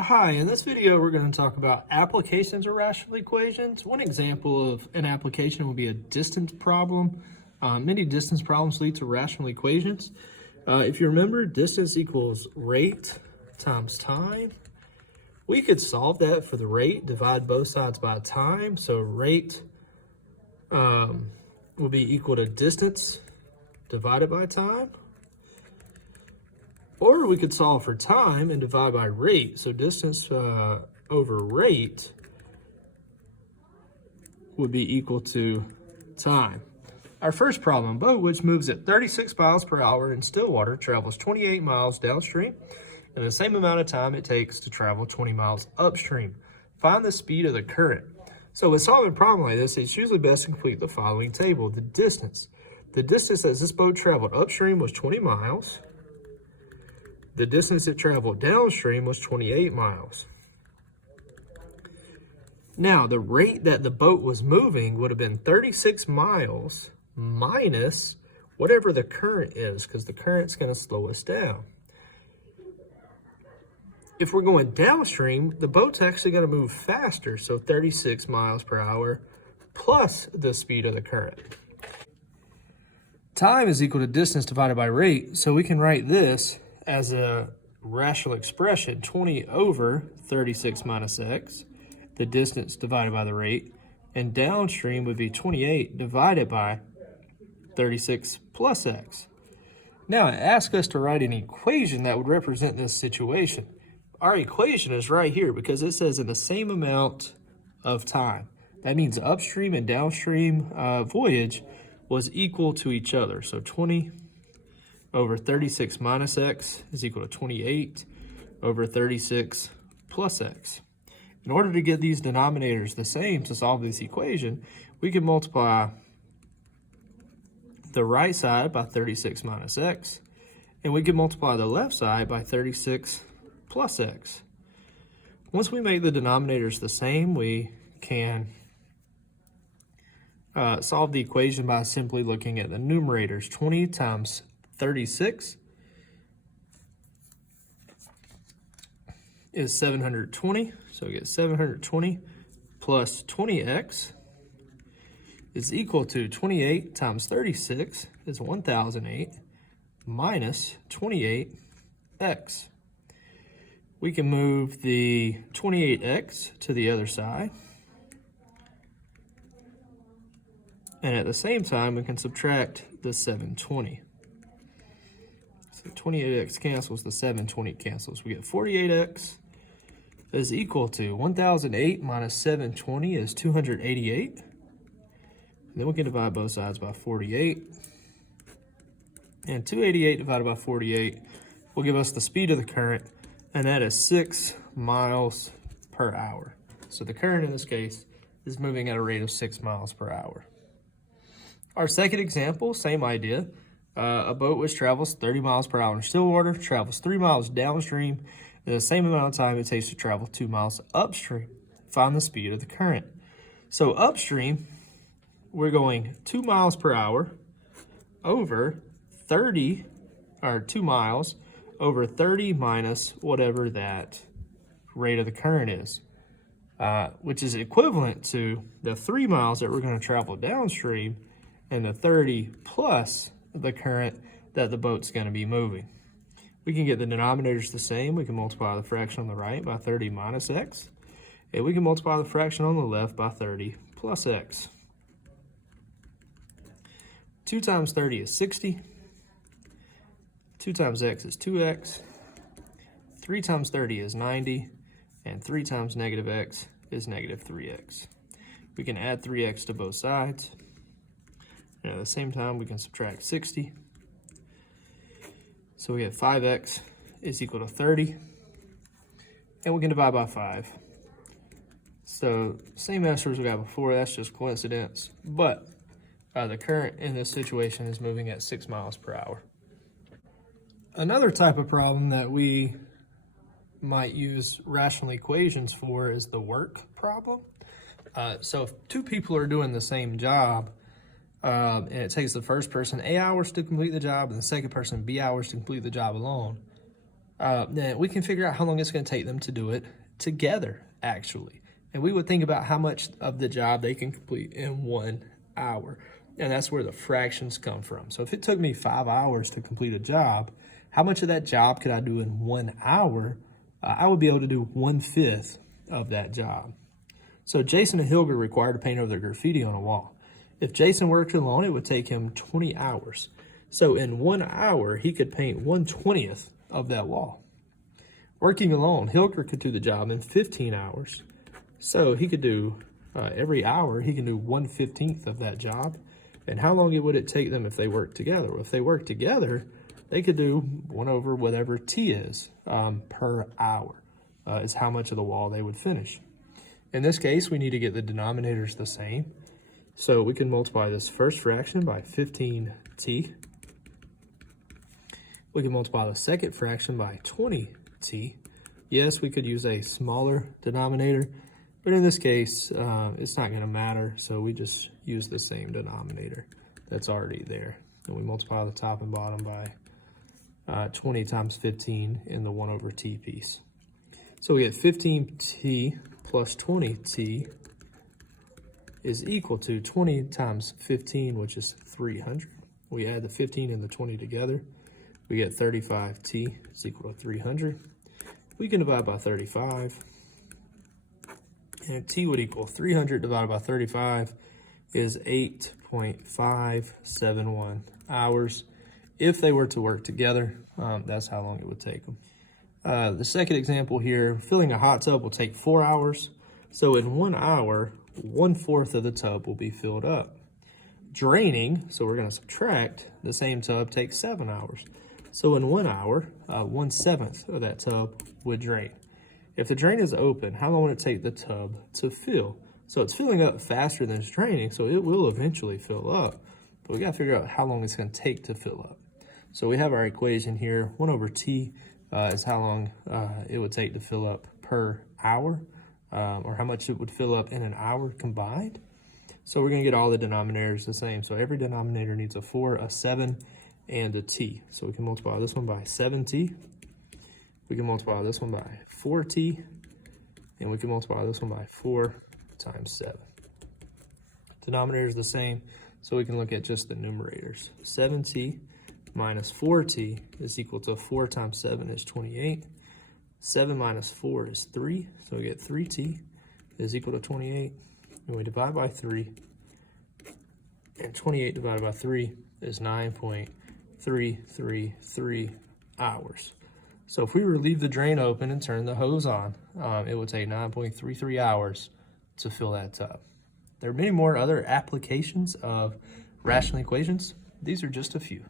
Hi, in this video we're going to talk about applications of rational equations. One example of an application would be a distance problem. Many distance problems lead to rational equations. If you remember, distance equals rate times time. We could solve that for the rate, divide both sides by time. So rate will be equal to distance divided by time. Or we could solve for time and divide by rate. So distance over rate would be equal to time. Our first problem, a boat which moves at 36 miles per hour in still water travels 28 miles downstream in the same amount of time it takes to travel 20 miles upstream. Find the speed of the current. So with solving a problem like this, it's usually best to complete the following table. The distance. The distance that this boat traveled upstream was 20 miles. The distance it traveled downstream was 28 miles. Now, the rate that the boat was moving would have been 36 miles minus whatever the current is, because the current's going to slow us down. If we're going downstream, the boat's actually going to move faster, so 36 miles per hour plus the speed of the current. Time is equal to distance divided by rate, so we can write this as a rational expression, 20 over 36 minus x, the distance divided by the rate, and downstream would be 28 divided by 36 plus x. Now it asks us to write an equation that would represent this situation. Our equation is right here because it says in the same amount of time. That means upstream and downstream voyage was equal to each other. So 20 over 36 minus x is equal to 28 over 36 plus x. In order to get these denominators the same to solve this equation, we can multiply the right side by 36 minus x, and we can multiply the left side by 36 plus x. Once we make the denominators the same, we can solve the equation by simply looking at the numerators. 20 times 36 is 720, so we get 720 plus 20x is equal to 28 times 36 is 1008 minus 28x. We can move the 28x to the other side, and at the same time we can subtract the 720. So 28x cancels, the 720 cancels. We get 48x is equal to 1008 minus 720 is 288. And then we can divide both sides by 48. And 288 divided by 48 will give us the speed of the current, and that is 6 miles per hour. So the current in this case is moving at a rate of 6 miles per hour. Our second example, same idea. A boat which travels 30 miles per hour in still water travels 3 miles downstream in the same amount of time it takes to travel 2 miles upstream. Find the speed of the current. So upstream, we're going 2 miles per hour over 30, or 2 miles over 30 minus whatever that rate of the current is, which is equivalent to the 3 miles that we're going to travel downstream and the 30 plus the current that the boat's going to be moving. We can get the denominators the same. We can multiply the fraction on the right by 30 minus x, and we can multiply the fraction on the left by 30 plus x. 2 times 30 is 60. 2 times x is 2x. 3 times 30 is 90. And 3 times negative x is negative 3x. We can add 3x to both sides. And at the same time, we can subtract 60. So we get 5x is equal to 30. And we can divide by 5. So same answers we got before, that's just coincidence. But the current in this situation is moving at 6 miles per hour. Another type of problem that we might use rational equations for is the work problem. So if two people are doing the same job, and it takes the first person A hours to complete the job and the second person B hours to complete the job alone, then we can figure out how long it's going to take them to do it together, actually. And we would think about how much of the job they can complete in 1 hour. And that's where the fractions come from. So if it took me 5 hours to complete a job, how much of that job could I do in 1 hour? I would be able to do 1/5 of that job. So Jason and Hilger required to paint over their graffiti on a wall. If Jason worked alone, it would take him 20 hours. So in 1 hour, he could paint 1/20 of that wall. Working alone, Hilger could do the job in 15 hours. So he could do, every hour, he can do 1/15 of that job. And how long would it take them if they worked together? Well, if they worked together, they could do 1 over whatever T is per hour, is how much of the wall they would finish. In this case, we need to get the denominators the same. So we can multiply this first fraction by 15t. We can multiply the second fraction by 20t. Yes, we could use a smaller denominator, but in this case, it's not going to matter, so we just use the same denominator that's already there. And we multiply the top and bottom by 20 times 15 in the 1 over t piece. So we get 15t plus 20t is equal to 20 times 15, which is 300. We add the 15 and the 20 together. We get 35t is equal to 300. We can divide by 35. And t would equal 300 divided by 35 is 8.571 hours. If they were to work together, that's how long it would take them. The second example here, filling a hot tub will take 4 hours. So in 1 hour, 1/4 of the tub will be filled up. Draining, so we're going to subtract, the same tub takes 7 hours. So in 1 hour, 1/7 of that tub would drain. If the drain is open, how long would it take the tub to fill? So it's filling up faster than it's draining, so it will eventually fill up. But we got to figure out how long it's going to take to fill up. So we have our equation here. 1 over t is how long it would take to fill up per hour, or how much it would fill up in an hour combined. So we're going to get all the denominators the same. So every denominator needs a 4, a 7, and a t. So we can multiply this one by 7t. We can multiply this one by 4t. And we can multiply this one by 4 times 7. Denominator is the same, so we can look at just the numerators. 7t minus 4t is equal to 4 times 7 is 28. 7 minus 4 is 3, so we get 3t is equal to 28. And we divide by 3, and 28 divided by 3 is 9.333 hours. So if we were to leave the drain open and turn the hose on, it would take 9.33 hours to fill that tub. There are many more other applications of rational equations. These are just a few.